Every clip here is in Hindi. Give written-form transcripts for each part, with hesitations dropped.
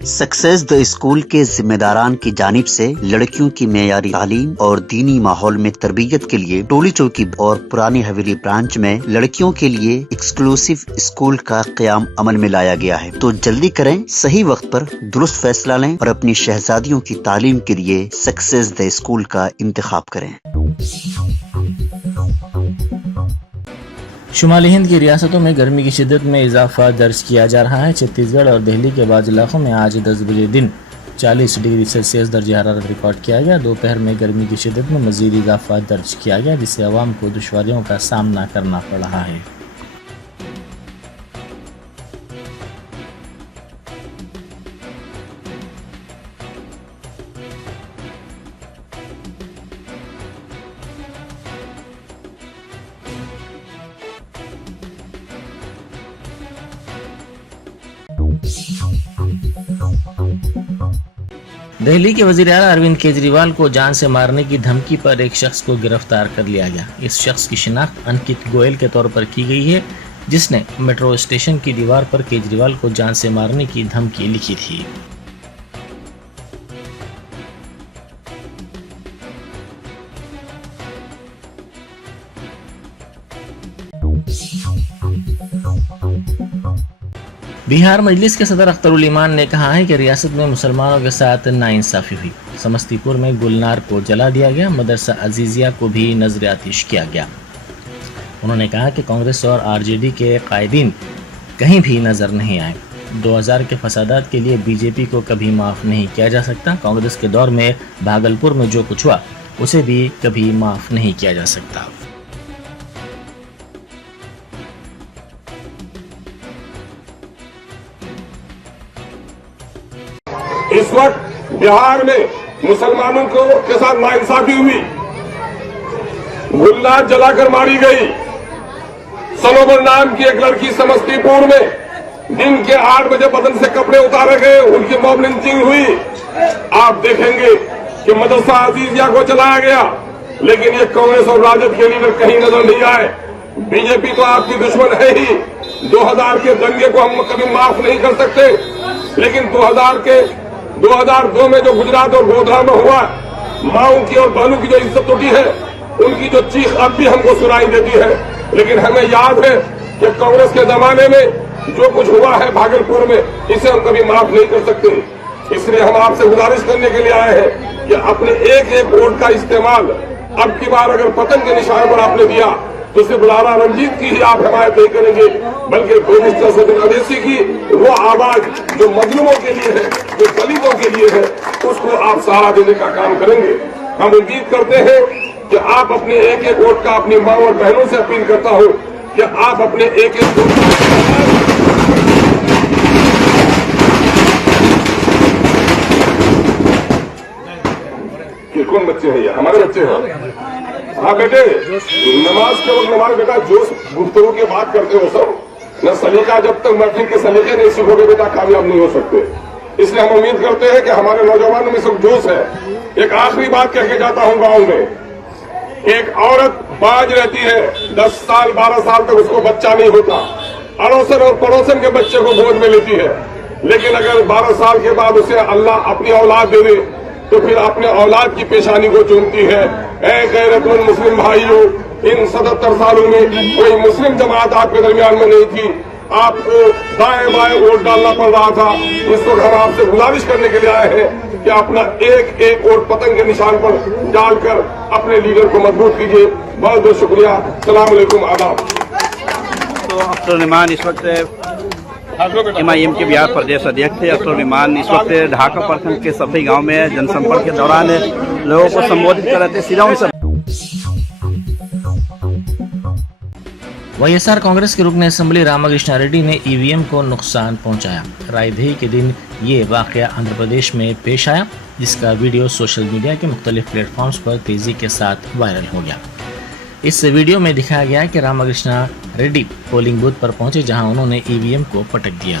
सक्सेस द स्कूल के जिम्मेदारान की जानिब से लड़कियों की मेयारी तालीम और दीनी माहौल में तरबियत के लिए टोली चौकी और पुरानी हवेली ब्रांच में लड़कियों के लिए एक्सक्लूसिव स्कूल का क़याम अमल में लाया गया है। तो जल्दी करें, सही वक्त पर दुरुस्त फैसला लें और अपनी शहजादियों की तालीम के लिए सक्सेस द स्कूल का इंतखाब करें। शुमाली हिंद की रियासतों में गर्मी की शिद्दत में इजाफा दर्ज किया जा रहा है। छत्तीसगढ़ और दिल्ली के बाद इलाकों में आज 10 बजे दिन 40 डिग्री सेल्सियस दर्ज हरारत रिकॉर्ड किया गया। दोपहर में गर्मी की शिद्दत में मजीद इजाफा दर्ज किया गया, जिससे आवाम को दुश्वारियों का सामना करना पड़ रहा है। दिल्ली के वज़ीर आला अरविंद केजरीवाल को जान से मारने की धमकी पर एक शख्स को गिरफ्तार कर लिया गया। इस शख्स की शिनाख्त अंकित गोयल के तौर पर की गई है, जिसने मेट्रो स्टेशन की दीवार पर केजरीवाल को जान से मारने की धमकी लिखी थी। बिहार मजलिस के सदर अख्तरुल ईमान ने कहा है कि रियासत में मुसलमानों के साथ नाइंसाफी हुई। समस्तीपुर में गुलनार को जला दिया गया, मदरसा अजीजिया को भी नजर आतिश किया गया। उन्होंने कहा कि कांग्रेस और आरजेडी के कायदीन कहीं भी नजर नहीं आए। 2000 के फसादात के लिए बीजेपी को कभी माफ नहीं किया जा सकता। कांग्रेस के दौर में भागलपुर में जो कुछ हुआ उसे भी कभी माफ नहीं किया जा सकता। इस वक्त बिहार में मुसलमानों के साथ नाइंसाफी हुई, गुलनार जलाकर मारी गई। सनोबर नाम की एक लड़की समस्तीपुर में दिन के 8 बजे बदन से कपड़े उतारे गए, उनकी मॉब लिंचिंग हुई। आप देखेंगे कि मदरसा अजीजिया को चलाया गया, लेकिन ये कांग्रेस और राजद के लीडर कहीं नजर नहीं आए। बीजेपी तो आपकी दुश्मन है ही। 2000 के दंगे को हम कभी माफ नहीं कर सकते, लेकिन 2002 में जो गुजरात और गोधरा में हुआ, माओ की और बहनों की जो इज्जत उठी है, उनकी जो चीख अब भी हमको सुनाई देती है। लेकिन हमें याद है कि कांग्रेस के जमाने में जो कुछ हुआ है भागलपुर में, इसे हम कभी माफ नहीं कर सकते। इसलिए हम आपसे गुजारिश करने के लिए आए हैं कि अपने एक एक वोट का इस्तेमाल अब की बार अगर पतंग के निशान पर आपने दिया तो सिर्फ लाला रंजीत की ही आप हिमायत नहीं करेंगे, बल्कि मिनिस्टर सचिन अवैसी की वो आवाज जो मजलूमों के लिए है, जो दलितों के लिए है, उसको आप सहारा देने का काम करेंगे। हम उम्मीद करते हैं कि आप अपने एक एक वोट का, अपनी माँ और बहनों से अपील करता हूं कि आप अपने एक एक वोट का कौन बच्चे हैं, ये हमारे बच्चे हैं। हाँ बेटे, नमाज के वक्त हमारे बेटा जोश गुफ्तगू की बात करते हो सब न, सलीका जब तक महफिल के सलीके नहीं सीखोगे बेटा कामयाब नहीं हो सकते। इसलिए हम उम्मीद करते हैं कि हमारे नौजवानों में सब जोश है। एक आखिरी बात कह के जाता हूँ, गाँव में एक औरत बाज रहती है, 10 साल 12 साल तक उसको बच्चा नहीं होता, अड़ोसन और पड़ोसन के बच्चे को गोद में लेती है। लेकिन अगर 12 साल के बाद उसे अल्लाह अपनी औलाद दे दे तो फिर अपने औलाद की पेशानी को चूमती है। ऐ गैरतमंद मुस्लिम भाइयों, इन 77 सालों में कोई मुस्लिम जमात आपके दरमियान में नहीं थी, आपको दाएं बाएं वोट डालना पड़ रहा था। इस वक्त हम आपसे गुजारिश करने के लिए आए हैं कि अपना एक एक वोट पतंग के निशान पर डालकर अपने लीडर को मजबूत कीजिए। बहुत बहुत शुक्रिया। अस्सलाम वालेकुम, आदाब। तो अख्तरुल ईमान इस वक्त MIM के बिहार प्रदेश अध्यक्ष थे। अख्तरुल ईमान इस वक्त ढाका प्रखंड के सभी गांव में जनसंपर्क के दौरान लोगों को संबोधित कर रहे थे। सीधा उनसे YSR कांग्रेस के रुकन असेंबली रामाकृष्णा रेड्डी ने EVM को नुकसान पहुंचाया। रायदही के दिन ये वाकया आंध्र प्रदेश में पेश आया, जिसका वीडियो सोशल मीडिया के मुख्तलिफ प्लेटफॉर्म्स पर तेजी के साथ वायरल हो गया। इस वीडियो में दिखाया गया कि रामाकृष्णा रेड्डी पोलिंग बूथ पर पहुंचे, जहां उन्होंने EVM को पटक दिया।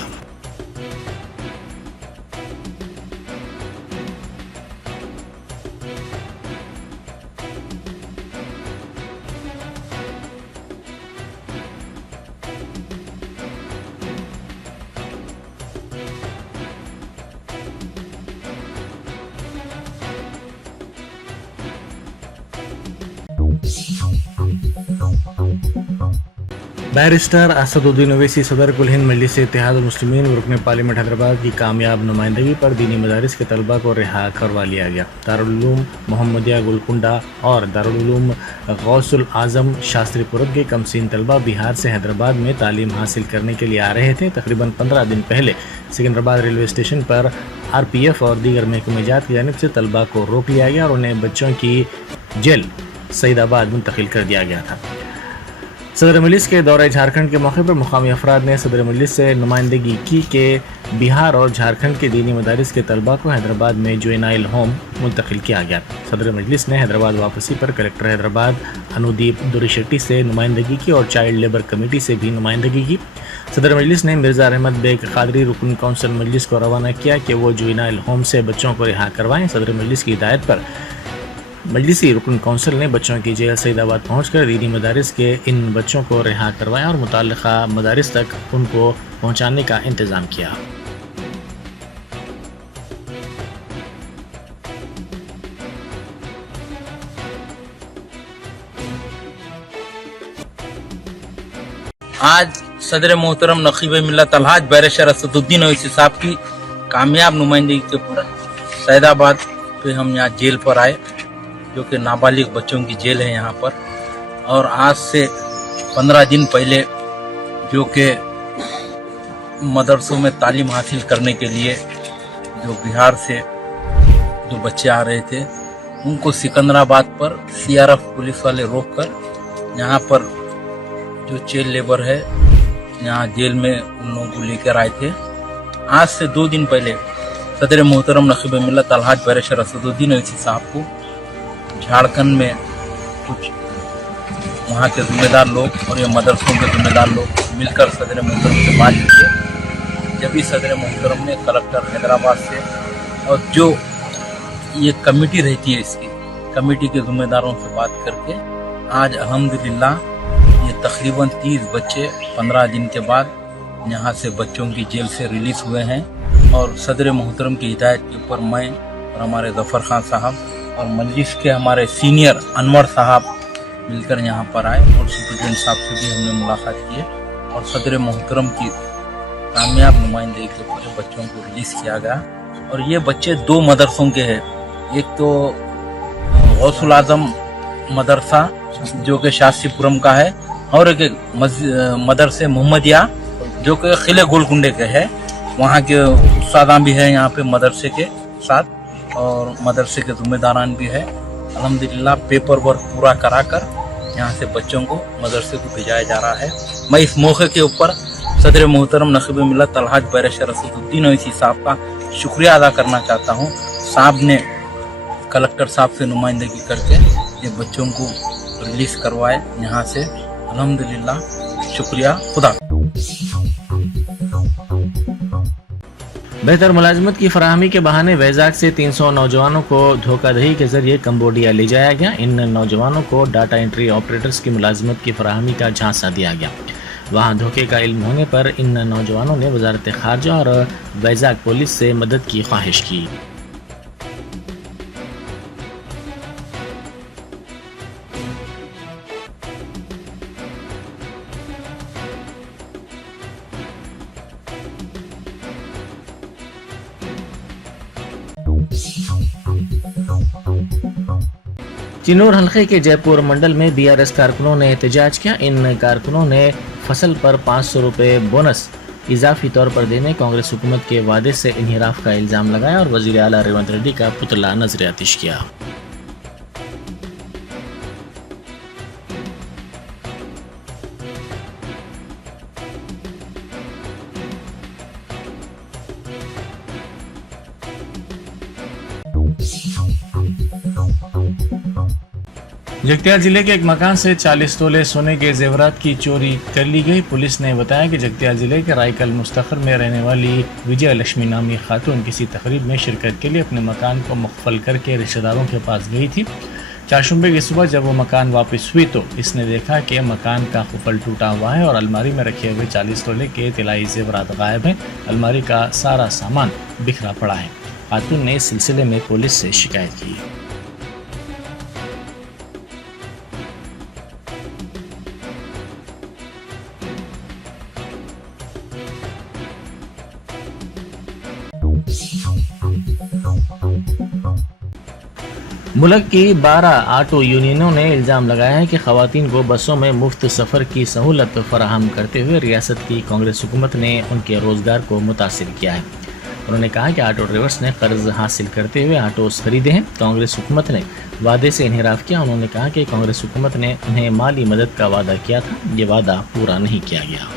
बैरिस्टर असदुद्दीन ओवैसी सदर कुल हिंद मजलिस इत्तेहाद मुस्लिमीन रुकन पार्लियामेंट हैदराबाद की कामयाब नुमाइंदगी पर दीनी मदारिस के तलबा को रिहा करवा लिया गया। दारुल उलूम मोहम्मदिया गोलकुंडा और दारुल उलूम गौसुल आजम शास्त्रीपुरम के कमसीन तलबा बिहार से हैदराबाद में तालीम हासिल करने के लिए आ रहे थे। तकरीबन 15 दिन पहले सिकंदराबाद रेलवे स्टेशन पर RPF और दीगर महकमेजात की जानिब से तलबा को रोक लिया गया और उन्हें बच्चों की जेल सईदाबाद मुंतकिल कर दिया गया था। सदर मजलिस के दौरे झारखंड के मौके पर मुकामी अफराद ने सदर मजलिस से नुमाइंदगी की कि बिहार और झारखंड के दीनी मदारिस के तलबा को हैदराबाद में जुवेनाइल होम मुंतकिल किया गया। सदर मजलिस ने हैदराबाद वापसी पर कलेक्टर हैदराबाद अनुदीप दुरीशेट्टी से नुमाइंदगी की और चाइल्ड लेबर कमेटी से भी नुमाइंदगी की। सदर मजलिस ने मिर्ज़ा अहमद बेग कादरी रुकन कौंसिल मजलिस को रवाना किया कि वो जुवेनाइल होम से बच्चों को रिहा करवाएं। सदर मजलिस की हिदायत पर मजलिसी रुकन कौंसिल ने बच्चों की जेल सईदाबाद पहुंचकर दीनी मदारिस के इन बच्चों को रिहा करवाया और मुताल्लिका मदारिस तक उनको पहुंचाने का इंतज़ाम किया। आज सदर मोहतरम नकीब मिल्लत अलहाज बैरिस्टर असदुद्दीन ओवैसी साहब की कामयाब नुमाइंदगी के ऊपर सईदाबाद पे हम यहाँ जेल पर आए, जो कि नाबालिग बच्चों की जेल है यहाँ पर। और आज से 15 दिन पहले जो कि मदरसों में तालीम हासिल करने के लिए जो बिहार से जो बच्चे आ रहे थे, उनको सिकंदराबाद पर CRF पुलिस वाले रोककर यहाँ पर जो जेल लेबर है, यहाँ जेल में उन लोगों को लेकर आए थे। आज से 2 दिन पहले सदर मोहतरम नकीब मिल्लत अलहाज बैरिस्टर असदुद्दीन ओवैसी साहब को झारखंड में कुछ वहाँ के जिम्मेदार लोग और ये मदरसों के जिम्मेदार लोग मिलकर सदर मोहतरम से बात किए। जब भी सदर मोहतरम ने कलेक्टर हैदराबाद से और जो ये कमेटी रहती है, इसकी कमेटी के जिम्मेदारों से बात करके आज अल्हम्दुलिल्लाह ये तकरीबन 30 बच्चे 15 दिन के बाद यहाँ से बच्चों की जेल से रिलीज हुए हैं। और सदर मोहतरम की हिदायत के ऊपर मैं और हमारे ज़फ़र खान साहब और मजलिस के हमारे सीनियर अनवर साहब मिलकर यहाँ पर आए और सुप्रीडेंट साहब से भी हमने मुलाकात की और सदर मोहतरम की कामयाब नुमाइंदगी के ऊपर बच्चों को रिलीज़ किया गया। और ये बच्चे 2 मदरसों के हैं, एक तो गौसुल आजम मदरसा जो कि शास्त्रीपुरम का है और एक मदरसे मोहम्मदिया जो कि किले गोलकुंडे के है। वहाँ के उस्ताद भी है यहाँ पे मदरसे के साथ और मदरसे के जिम्मेदारान भी है। अल्हम्दुलिल्लाह पेपर वर्क पूरा कराकर यहाँ से बच्चों को मदरसे को भेजाया जा रहा है। मैं इस मौके के ऊपर सदर मोहतरम नकीब मिल्लत अलहाज बैरिस्टर असदुद्दीन ओवैसी साहब का शुक्रिया अदा करना चाहता हूँ। साहब ने कलेक्टर साहब से नुमाइंदगी करके ये बच्चों को रिलीज करवाए यहाँ से। अल्हम्दुलिल्लाह, शुक्रिया, खुदा। बेहतर मुलाजमत की फराहमी के बहाने वैजाग से 300 नौजवानों को धोखाधड़ी के जरिए कम्बोडिया ले जाया गया। इन नौजवानों को डाटा एंट्री ऑपरेटर्स की मुलाजमत की फराहमी का झांसा दिया गया। वहां धोखे का इल्म होने पर इन नौजवानों ने वजारत खारजा और वैजाग पुलिस से मदद की ख्वाहिश की। चिनौर हल्के के जयपुर मंडल में BRS कारकुनों ने एहतजाज किया। इन कारकुनों ने फसल पर 500 रुपये बोनस इजाफी तौर पर देने कांग्रेस हुकूमत के वादे से इन्हिराफ का इल्ज़ाम लगाया और वज़ीर आला रेवंत रेड्डी का पुतला नजर आतिश किया। जगतियाल जिले के एक मकान से 40 तोले सोने के जेवरात की चोरी कर ली गई। पुलिस ने बताया कि जगतियाल जिले के रायकल मुस्तखर में रहने वाली विजय लक्ष्मी नामी खातून किसी तकरीब में शिरकत के लिए अपने मकान को मुख्फल करके रिश्तेदारों के पास गई थी। चारशंबे की सुबह जब वो मकान वापस हुई तो इसने देखा कि मकान का कुफल टूटा हुआ है और अलमारी में रखे हुए 40 तोले के तिलाई जेवरात गायब हैं। अलमारी का सारा सामान बिखरा पड़ा है। खातून ने इस सिलसिले में पुलिस से शिकायत की। मुल्क की 12 ऑटो यूनियनों ने इल्ज़ाम लगाया है कि ख़वातीन को बसों में मुफ्त सफ़र की सहूलत फराहम करते हुए रियासत की कांग्रेस हुकूमत ने उनके रोज़गार को मुतासिर किया है। उन्होंने कहा कि ऑटो ड्राइवर्स ने कर्ज हासिल करते हुए ऑटोस खरीदे हैं। कांग्रेस हुकूमत ने वादे से इनहिराफ किया। उन्होंने कहा कि कांग्रेस हुकूमत ने उन्हें माली मदद का वादा किया था, ये वादा पूरा नहीं किया गया।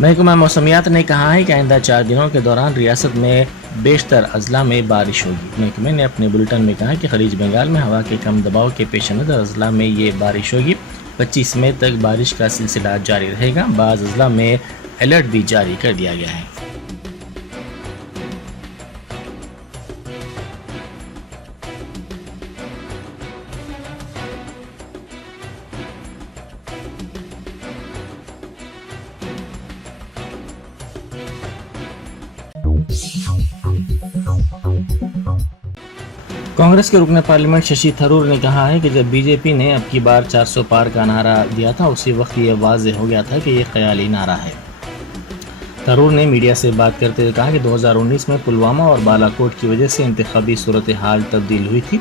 महकमा मौसमियात ने कहा है कि आइंदा 4 दिनों के दौरान रियासत में बेशतर अजला में बारिश होगी। महकमे ने अपने बुलेटिन में कहा कि खलीज बंगाल में हवा के कम दबाव के पेश नज़र अजला में ये बारिश होगी। 25 मई तक बारिश का सिलसिला जारी रहेगा। बाज़ अजला में अलर्ट भी जारी कर दिया गया है। कांग्रेस के रुकन पार्लियामेंट शशि थरूर ने कहा है कि जब बीजेपी ने अब की बार 400 पार का नारा दिया था, उसी वक्त ये वाज़ेह हो गया था कि ये ख्याली नारा है। थरूर ने मीडिया से बात करते हुए कहा कि 2019 में पुलवामा और बालाकोट की वजह से इंतखाबी सूरत हाल तब्दील हुई थी।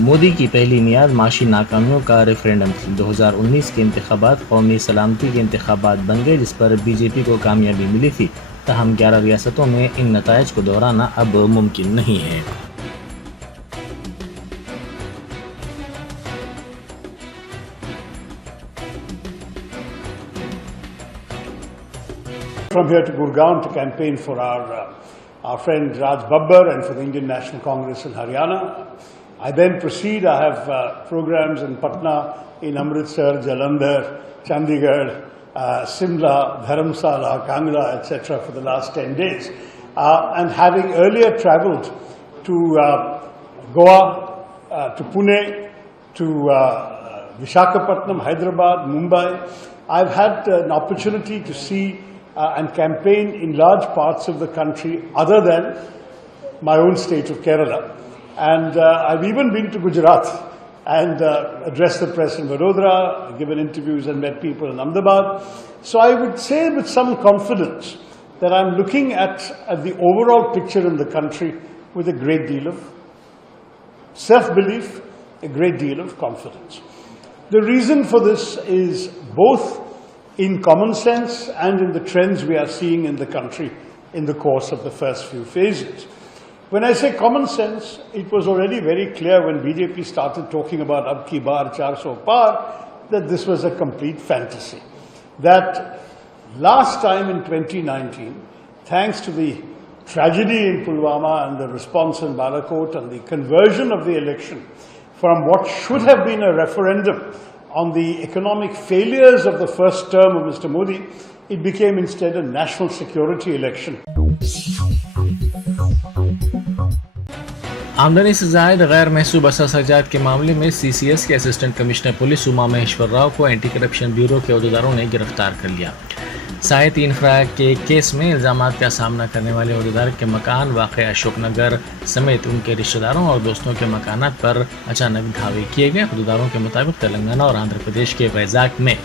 मोदी की पहली मियाद माशी नाकामियों का रेफरेंडम थी। 2019 के इंतखाबात कौमी सलामती के इंतखाबात बन गए, जिस पर बीजेपी को कामयाबी मिली थी। तहम 11 रियासतों में इन नताइज को दोहराना अब मुमकिन नहीं है। From here to Gurgaon to campaign for our friend Raj Babbar and for the Indian National Congress in Haryana. I then proceed. I have programs in Patna, in Amritsar, Jalandhar, Chandigarh, Simla, Dharamsala, Kangra, etc. for the last 10 days. And having earlier travelled to Goa, to Pune, to Visakhapatnam, Hyderabad, Mumbai, I've had an opportunity to see and campaign in large parts of the country other than my own state of Kerala. And I've even been to Gujarat and addressed the press in Vadodara, given interviews and met people in Ahmedabad. So I would say with some confidence that I'm looking at the overall picture in the country with a great deal of self-belief, a great deal of confidence. The reason for this is both in common sense and in the trends we are seeing in the country in the course of the first few phases. When I say common sense, it was already very clear when BJP started talking about Ab Ki Baar 400 Par that this was a complete fantasy. That last time in 2019, thanks to the tragedy in Pulwama and the response in Balakot and the conversion of the election from what should have been a referendum on the economic failures of the first term of Mr. Modi, it became instead a national security election. आमदनी से ज़ायद गैर महसूब अखराजात के मामले में CCS के assistant commissioner police Uma Maheshwar Rao को एंटी करप्शन ब्यूरो के अहदेदारों ने गिरफ्तार कर लिया। साए 3 फरार के केस में इल्ज़ामात का सामना करने वाले अहदेदार के मकान वाक़ अशोकनगर समेत उनके रिश्तेदारों और दोस्तों के मकानात पर अचानक धावे किए गए। अहदेदारों के मुताबिक तेलंगाना और आंध्र प्रदेश के वैजाग में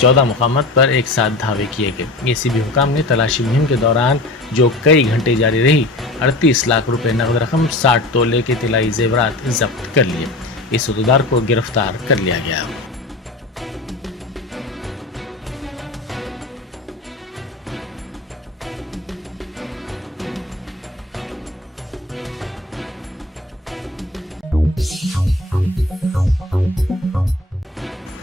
14 मुकामात पर एक साथ धावे किए गए। ACB हुकाम ने तलाशी मुहिम के दौरान, जो कई घंटे जारी रही, 38 लाख रुपए नकद रकम, 60 तोले के तिलाई जेवरात जब्त कर लिए। इस अहदेदार को गिरफ्तार कर लिया गया।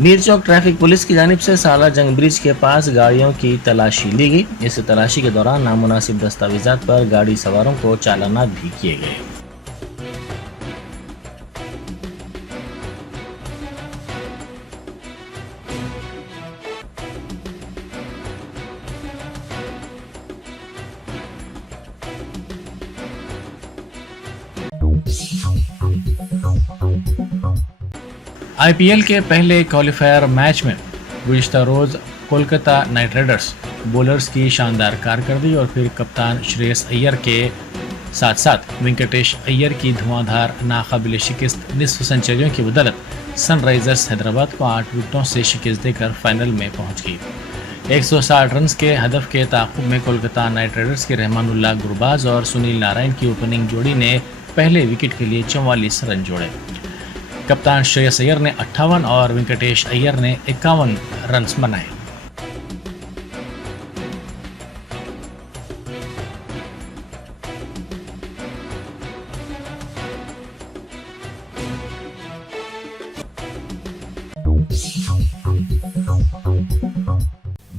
मीर चौक ट्रैफिक पुलिस की जानिब से साला जंग ब्रिज के पास गाड़ियों की तलाशी ली गई। इस तलाशी के दौरान नामुनासिब दस्तावेजात पर गाड़ी सवारों को चालानात भी किए गए। IPL के पहले क्वालिफायर मैच में गुज़िश्ता रोज़ कोलकाता नाइट राइडर्स बॉलर्स की शानदार कारकर्दगी और फिर कप्तान श्रेयस अय्यर के साथ साथ वेंकटेश अय्यर की धुआंधार नाकाबिल शिकस्त निस्फ सेंचुरियों की बदौलत सनराइजर्स हैदराबाद को 8 विकेटों से शिकस्त देकर फाइनल में पहुंच गई। 160 रन के हदफ के ताक़ुब में कोलकाता नाइट राइडर्स के रहमानुल्लाह गुरबाज और सुनील नारायण की ओपनिंग जोड़ी ने पहले विकेट के लिए 44 रन जोड़े। कप्तान श्रेयस अय्यर ने 58 और वेंकटेश अय्यर ने 51 रन बनाए।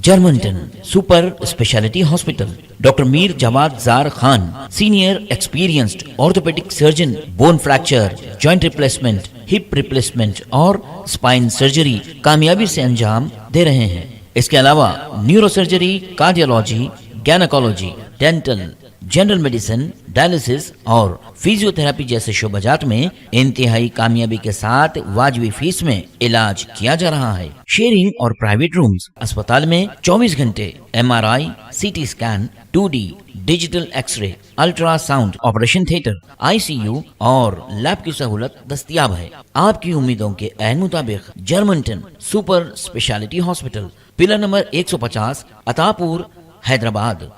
Germanten super speciality hospital, doctor Mir Jawad Zar Khan, senior experienced orthopaedic surgeon, bone fracture, joint replacement, hip replacement और स्पाइन सर्जरी कामयाबी से अंजाम दे रहे हैं। इसके अलावा neurosurgery, cardiology, gynaecology, dental, general medicine, dialysis और फिजियोथेरेपी जैसे शोबाजात में इंतहाई कामयाबी के साथ वाजबी फीस में इलाज किया जा रहा है। शेयरिंग और प्राइवेट रूम्स, अस्पताल में 24 घंटे MRI, CT scan, 2D digital X-ray, ultrasound, operation theatre, ICU और लैब की सहूलत दस्तयाब है। आपकी उम्मीदों के ऐन मुताबिक Germanten super speciality hospital, pillar number 150, Attapur, Hyderabad.